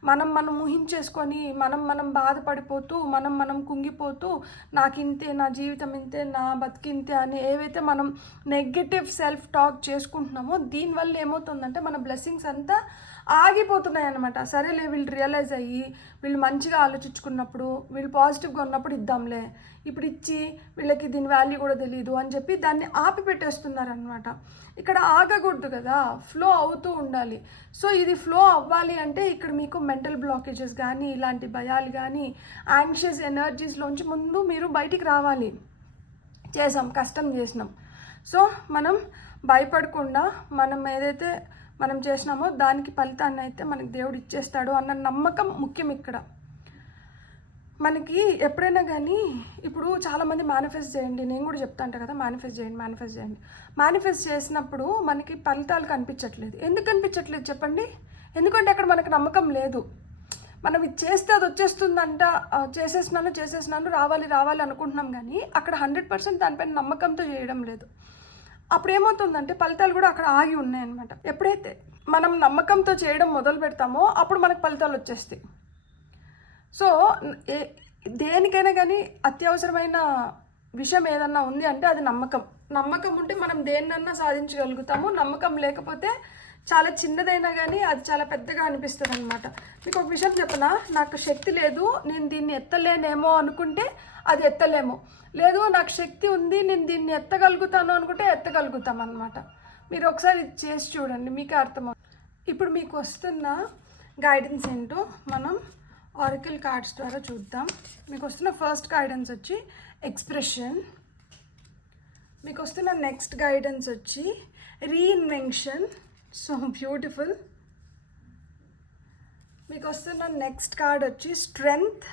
మనం ఊహించేసుకొని మనం బాధపడిపోతూ మనం కుంగిపోతూ నాకు ఇంతే, నా జీవితం ఇంతే, నా బతికింతే అని ఏవైతే మనం నెగటివ్ సెల్ఫ్ టాక్ చేసుకుంటున్నామో దీనివల్ల ఏమవుతుందంటే మన బ్లెస్సింగ్స్ అంతా ఆగిపోతున్నాయి అన్నమాట. సరేలే వీళ్ళు రియలైజ్ అయ్యి వీళ్ళు మంచిగా ఆలోచించుకున్నప్పుడు, వీళ్ళు పాజిటివ్గా ఉన్నప్పుడు ఇద్దాంలే, ఇప్పుడు ఇచ్చి వీళ్ళకి దీని వాల్యూ కూడా తెలియదు అని చెప్పి దాన్ని ఆపి పెట్టేస్తున్నారనమాట. ఇక్కడ ఆగకూడదు కదా, ఫ్లో అవుతూ ఉండాలి. సో ఇది ఫ్లో అవ్వాలి అంటే ఇక్కడ మీకు మెంటల్ బ్లాకేజెస్ కానీ, ఇలాంటి భయాలు కానీ, యాంగ్షియస్ ఎనర్జీస్లోంచి ముందు మీరు బయటికి రావాలి. కష్టం చేసినాం. సో మనం భయపడకుండా మనం ఏదైతే మనం చేసినామో దానికి ఫలితాన్ని అయితే మనకి దేవుడు ఇచ్చేస్తాడు అన్న నమ్మకం ముఖ్యం ఇక్కడ. మనకి ఎప్పుడైనా కానీ ఇప్పుడు చాలామంది మేనిఫెస్ట్ చేయండి, నేను కూడా చెప్తాంట కదా, మేనిఫెస్ట్ చేయండి. మేనిఫెస్ట్ చేసినప్పుడు మనకి ఫలితాలు కనిపించట్లేదు. ఎందుకు కనిపించట్లేదు చెప్పండి? ఎందుకంటే అక్కడ మనకు నమ్మకం లేదు. మనం ఇది చేస్తే అది వచ్చేస్తుందంట, చేసేసినాను రావాలి అనుకుంటున్నాం, కానీ అక్కడ 100% దానిపైన నమ్మకంతో చేయడం లేదు. అప్పుడు ఏమవుతుందంటే ఫలితాలు కూడా అక్కడ ఆగి ఉన్నాయన్నమాట. ఎప్పుడైతే మనం నమ్మకంతో చేయడం మొదలు పెడతామో అప్పుడు మనకు ఫలితాలు వచ్చేస్తాయి. సో దేనికైనా కానీ అత్యవసరమైన విషయం ఏదన్నా ఉంది అంటే అది నమ్మకం ఉంటే మనం దేన్నన్నా సాధించగలుగుతాము. నమ్మకం లేకపోతే చాలా చిన్నదైనా కానీ అది చాలా పెద్దగా అనిపిస్తుంది అనమాట. మీకు ఒక విషయం చెప్పనా, నాకు శక్తి లేదు, నేను దీన్ని ఎత్తలేనేమో అనుకుంటే అది ఎత్తలేము. లేదు, నాకు శక్తి ఉంది, నేను దీన్ని ఎత్తగలుగుతాను అనుకుంటే ఎత్తగలుగుతాం అనమాట. మీరు ఒకసారి ఇది చేసి చూడండి, మీకే అర్థమవుతుంది. ఇప్పుడు మీకు వస్తున్న గైడెన్స్ ఏంటో మనం ఆరకిల్ కార్డ్స్ ద్వారా చూద్దాం. మీకు వస్తున్న ఫస్ట్ గైడెన్స్ వచ్చి ఎక్స్ప్రెషన్. మీకు వస్తున్న నెక్స్ట్ గైడెన్స్ వచ్చి రీఇన్వెన్షన్. So beautiful. మీకు వస్తున్న నెక్స్ట్ కార్డ్ వచ్చి స్ట్రెంగ్త్.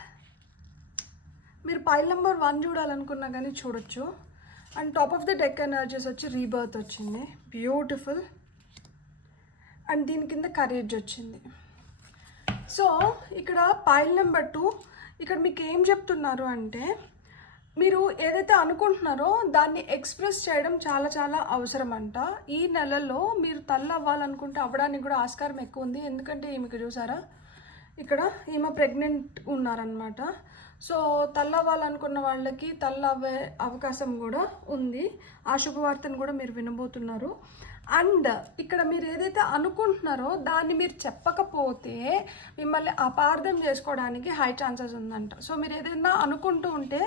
మీరు పైల్ నెంబర్ 1 చూడాలనుకున్నా కానీ చూడొచ్చు. And top of the deck energies వచ్చి రీబర్త్ వచ్చింది, బ్యూటిఫుల్. అండ్ దీని కింద కరేజ్ వచ్చింది. సో ఇక్కడ పైల్ నెంబర్ 2 ఇక్కడ మీకు ఏం చెప్తున్నారు అంటే, మీరు ఏదైతే అనుకుంటున్నారో దాన్ని ఎక్స్ప్రెస్ చేయడం చాలా చాలా అవసరం అంట. ఈ నెలలో మీరు తల్లి అవ్వాలనుకుంటే అవ్వడానికి కూడా ఆస్కారం ఎక్కువ ఉంది. ఎందుకంటే ఈమెకు చూసారా, ఇక్కడ ఈమె ప్రెగ్నెంట్ ఉన్నారనమాట. సో తల్లి అవ్వాలనుకున్న వాళ్ళకి తల్లి అవ్వే అవకాశం కూడా ఉంది. ఆ శుభవార్తను కూడా మీరు వినబోతున్నారు. అండ్ ఇక్కడ మీరు ఏదైతే అనుకుంటున్నారో దాన్ని మీరు చెప్పకపోతే మిమ్మల్ని అపార్థం చేసుకోవడానికి హై ఛాన్సెస్ ఉందంట. సో మీరు ఏదైనా అనుకుంటూ ఉంటే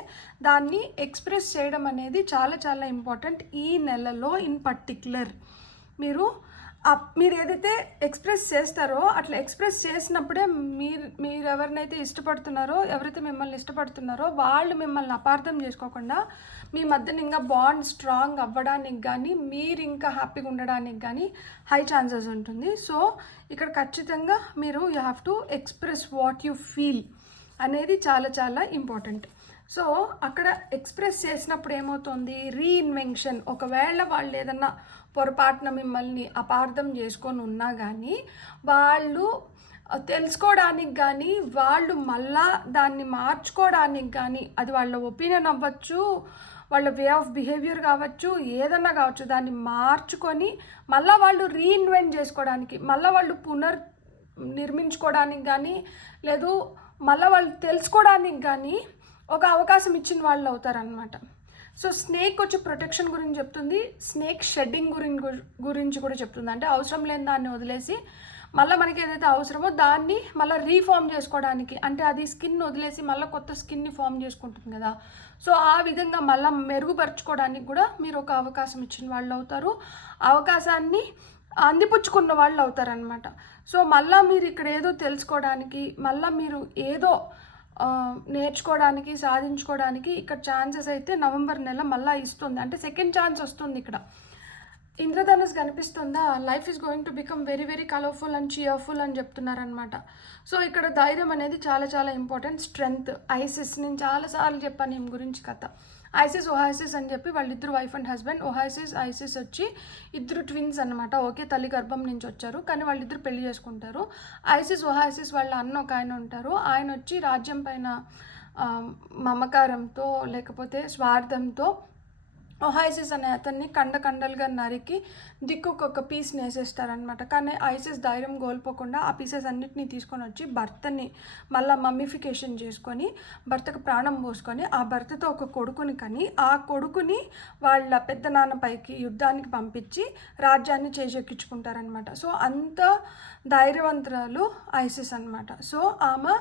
దాన్ని ఎక్స్ప్రెస్ చేయడం అనేది చాలా చాలా ఇంపార్టెంట్ ఈ నెలలో. ఇన్ పర్టిక్యులర్ మీరు ఏదైతే ఎక్స్ప్రెస్ చేస్తారో అట్లా ఎక్స్ప్రెస్ చేసినప్పుడే మీరు ఎవరినైతే ఇష్టపడుతున్నారో, ఎవరైతే మిమ్మల్ని ఇష్టపడుతున్నారో వాళ్ళు మిమ్మల్ని అపార్థం చేసుకోకుండా మీ మధ్యన ఇంకా బాండ్ స్ట్రాంగ్ అవ్వడానికి కానీ మీరు ఇంకా హ్యాపీగా ఉండడానికి కానీ హై ఛాన్సెస్ ఉంటుంది. సో ఇక్కడ ఖచ్చితంగా మీరు you have to express what you feel అనేది చాలా చాలా ఇంపార్టెంట్. సో అక్కడ ఎక్స్ప్రెస్ చేసినప్పుడు ఏమవుతుంది, రీఇన్వెన్షన్. ఒకవేళ వాళ్ళు ఏదన్నా పొరపాటున మిమ్మల్ని అపార్థం చేసుకొని ఉన్నా కానీ వాళ్ళు తెలుసుకోవడానికి కానీ వాళ్ళు మళ్ళా దాన్ని మార్చుకోవడానికి కానీ, అది వాళ్ళ ఒపీనియన్ అవ్వచ్చు, వాళ్ళ వే ఆఫ్ బిహేవియర్ కావచ్చు, ఏదన్నా కావచ్చు, దాన్ని మార్చుకొని మళ్ళీ వాళ్ళు రీఇన్వెంట్ చేసుకోవడానికి, మళ్ళీ వాళ్ళు నిర్మించుకోవడానికి కానీ, లేదు మళ్ళీ వాళ్ళు తెలుసుకోవడానికి కానీ ఒక అవకాశం ఇచ్చిన వాళ్ళు అవుతారనమాట. సో స్నేక్ వచ్చి ప్రొటెక్షన్ గురించి చెప్తుంది, స్నేక్ షెడ్డింగ్ గురించి కూడా చెప్తుంది. అంటే అవసరం లేని దాన్ని వదిలేసి మళ్ళీ మనకి ఏదైతే అవసరమో దాన్ని మళ్ళీ రీఫార్మ్ చేసుకోవడానికి, అంటే అది స్కిన్ వదిలేసి మళ్ళీ కొత్త స్కిన్ని ఫామ్ చేసుకుంటుంది కదా. సో ఆ విధంగా మళ్ళీ మెరుగుపరుచుకోవడానికి కూడా మీరు ఒక అవకాశం ఇచ్చిన వాళ్ళు అవుతారు, అవకాశాన్ని అందిపుచ్చుకున్న వాళ్ళు అవుతారనమాట. సో మళ్ళీ మీరు ఇక్కడ ఏదో తెలుసుకోవడానికి, మళ్ళీ మీరు ఏదో నేర్చుకోవడానికి, సాధించుకోవడానికి ఇక్కడ ఛాన్సెస్ అయితే నవంబర్ నెల మళ్ళీ ఇస్తుంది. అంటే సెకండ్ ఛాన్స్ వస్తుంది. ఇక్కడ ఇంద్రధనుస్ కనిపిస్తుందా, life is going to become very very colourful and cheerful అని చెప్తున్నారనమాట. సో ఇక్కడ ధైర్యం అనేది చాలా చాలా ఇంపార్టెంట్. స్ట్రెంగ్త్, ఐసిస్, నేను చాలాసార్లు చెప్పాను ఈమె గురించి కథ. ఐసిస్ ఓహైసిస్ అని చెప్పి వాళ్ళిద్దరు వైఫ్ అండ్ హస్బెండ్. ఐసిస్ వచ్చి ఇద్దరు ట్విన్స్ అనమాట, ఒకే తల్లి గర్భం నుంచి వచ్చారు, కానీ వాళ్ళిద్దరు పెళ్లి చేసుకుంటారు. ఓహైసిస్ వాళ్ళ అన్న ఒక ఆయన ఉంటారు, ఆయన వచ్చి రాజ్యం పైన మమకారంతో లేకపోతే స్వార్థంతో ఓహైసిస్ అనే అతన్ని కండలుగా నరికి దిక్కుకొక పీస్ని వేసేస్తారనమాట. కానీ ఐసిస్ ధైర్యం కోల్పోకుండా ఆ పీసెస్ అన్నిటినీ తీసుకొని వచ్చి భర్తని మళ్ళీ మమ్మిఫికేషన్ చేసుకొని భర్తకు ప్రాణం పోసుకొని ఆ భర్తతో ఒక కొడుకుని కని ఆ కొడుకుని వాళ్ళ పెద్ద నాన్నపైకి యుద్ధానికి పంపించి రాజ్యాన్ని చేజెక్కించుకుంటారనమాట. సో అంత ధైర్యవంతురాలు ఐసిస్ అనమాట. సో ఆమె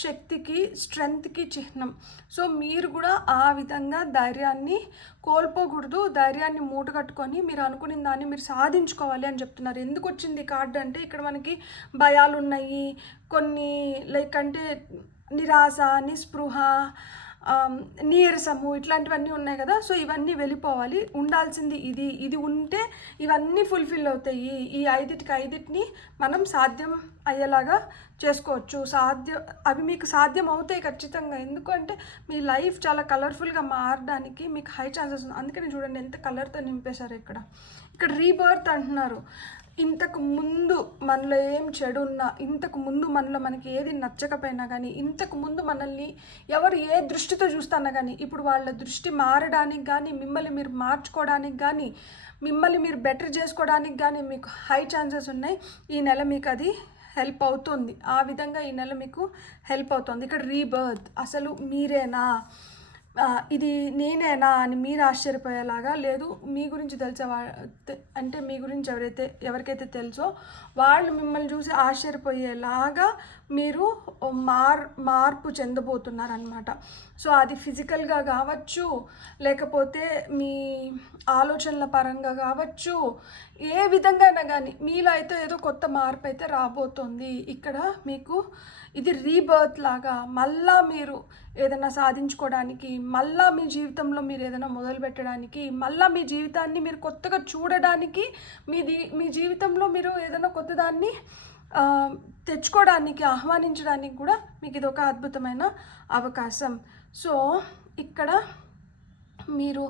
శక్తికి, స్ట్రెంగ్త్కి చిహ్నం. సో మీరు కూడా ఆ విధంగా ధైర్యాన్ని కోల్పోకూడదు, ధైర్యాన్ని మూటగట్టుకొని మీరు అనుకున్న దాన్ని మీరు సాధించుకోవాలి అని చెప్తున్నారు. ఎందుకు వచ్చింది కార్డు అంటే, ఇక్కడ మనకి భయాలు ఉన్నాయి కొన్ని, లైక్ అంటే నిరాశ, నిస్పృహ, నీరసము ఇట్లాంటివన్నీ ఉన్నాయి కదా. సో ఇవన్నీ వెళ్ళిపోవాలి. ఉండాల్సింది ఇది ఉంటే ఇవన్నీ ఫుల్ఫిల్ అవుతాయి. ఈ ఐదిటిని మనం సాధ్యం అయ్యేలాగా చేసుకోవచ్చు. అవి మీకు సాధ్యం అవుతాయి ఖచ్చితంగా. ఎందుకంటే మీ లైఫ్ చాలా కలర్ఫుల్గా మారడానికి మీకు హై ఛాన్సెస్ ఉంది. అందుకని చూడండి ఎంత కలర్తో నింపేశారు. ఇక్కడ రీబర్త్ అంటున్నారు. ఇంతకు ముందు మనలో ఏం చెడు ఉన్నా, ఇంతకు ముందు మనలో మనకి ఏది నచ్చకపోయినా కానీ, ఇంతకు ముందు మనల్ని ఎవరు ఏ దృష్టితో చూస్తున్నా కానీ, ఇప్పుడు వాళ్ళ దృష్టి మారడానికి కానీ, మిమ్మల్ని మీరు మార్చుకోవడానికి కానీ, మిమ్మల్ని మీరు బెటర్ చేసుకోవడానికి కానీ మీకు హై ఛాన్సెస్ ఉన్నాయి. ఈ నెల మీకు అది హెల్ప్ అవుతుంది. ఆ విధంగా ఈ నెల మీకు హెల్ప్ అవుతుంది. ఇక్కడ రీబర్త్, అసలు మీరేనా, ఇది నేనేనా అని మీరు ఆశ్చర్యపోయేలాగా, లేదు మీ గురించి అంటే మీ గురించి ఎవరికైతే తెలుసో వాళ్ళు మిమ్మల్ని చూసి ఆశ్చర్యపోయేలాగా మీరు మార్పు చెందబోతున్నారనమాట. సో అది ఫిజికల్గా కావచ్చు, లేకపోతే మీ ఆలోచనల పరంగా కావచ్చు, ఏ విధంగా అయినా కానీ మీలో అయితే ఏదో కొత్త మార్పు అయితే రాబోతుంది. ఇక్కడ మీకు ఇది రీబర్త్ లాగా మళ్ళా మీరు ఏదైనా సాధించుకోవడానికి, మళ్ళీ మీ జీవితంలో మీరు ఏదైనా మొదలు పెట్టడానికి, మళ్ళీ మీ జీవితాన్ని మీరు కొత్తగా చూడడానికి, మీ జీవితంలో మీరు ఏదైనా కొత్తదాన్ని తెచ్చుకోవడానికి, ఆహ్వానించడానికి కూడా మీకు ఇది ఒక అద్భుతమైన అవకాశం. సో ఇక్కడ మీరు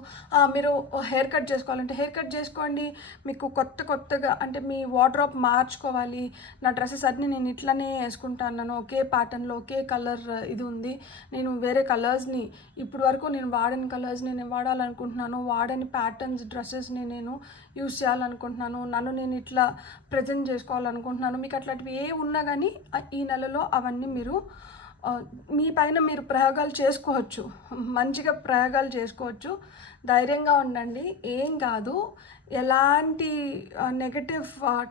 హెయిర్ కట్ చేసుకోవాలంటే హెయిర్ కట్ చేసుకోండి. మీకు కొత్తగా అంటే మీ వార్డ్రోబ్ మార్చుకోవాలి. నా డ్రెస్సెస్ అన్నీ నేను ఇట్లనే వేసుకుంటాను, ఒకే ప్యాటర్న్లో ఒకే కలర్ ఇది ఉంది, నేను వేరే కలర్స్ని ఇప్పుడు వరకు నేను వాడని కలర్స్ని నేను వాడాలనుకుంటున్నాను, వాడని ప్యాటర్న్స్ డ్రెస్సెస్ని నేను యూస్ చేయాలనుకుంటున్నాను, నన్ను నేను ఇట్లా ప్రజెంట్ చేసుకోవాలనుకుంటున్నాను. మీకు అట్లాంటివి ఏ ఉన్నా కానీ ఈ నెలలో అవన్నీ మీరు మీ పైన మీరు ప్రయోగాలు చేసుకోవచ్చు, మంచిగా ప్రయోగాలు చేసుకోవచ్చు. ధైర్యంగా ఉండండి, ఏం కాదు. ఎలాంటి నెగటివ్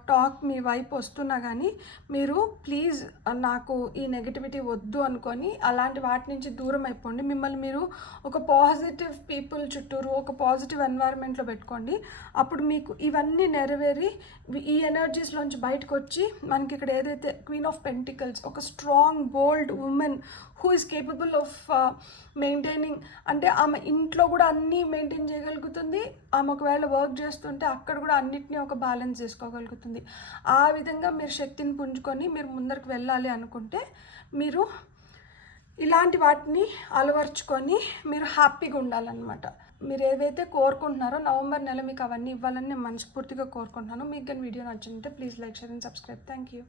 టాక్ మీ వైపు వస్తున్నా కానీ మీరు ప్లీజ్ నాకు ఈ నెగటివిటీ వద్దు అనుకొని అలాంటి వాటి నుంచి దూరం అయిపోండి. మిమ్మల్ని మీరు ఒక పాజిటివ్ పీపుల్ చుట్టూరు, ఒక పాజిటివ్ ఎన్వైరన్మెంట్లో పెట్టుకోండి. అప్పుడు మీకు ఇవన్నీ నెరవేరి ఈ ఎనర్జీస్లోంచి బయటకు వచ్చి మనకి ఇక్కడ ఏదైతే క్వీన్ ఆఫ్ పెంటికల్స్, ఒక strong bold women who is capable of maintaining, అంటే ఆమె ఇంట్లో కూడా అన్నీ మెయింటైన్ చేయగలుగుతుంది. ఆమె ఒకవేళ వర్క్ చేస్తుంటే అక్కడ కూడా అన్నిటినీ ఒక బ్యాలెన్స్ చేసుకోగలుగుతుంది. ఆ విధంగా మీరు శక్తిని పుంజుకొని మీరు ముందరికి వెళ్ళాలి అనుకుంటే మీరు ఇలాంటి వాటిని అలవర్చుకొని మీరు హ్యాపీగా ఉండాలన్నమాట. మీరు ఏవైతే కోరుకుంటున్నారో నవంబర్ నెల మీకు అవన్నీ ఇవ్వాలని నేను మనస్ఫూర్తిగా కోరుకుంటున్నాను. మీకు కానీ వీడియో నచ్చిందంటే please like, share and subscribe. Thank you.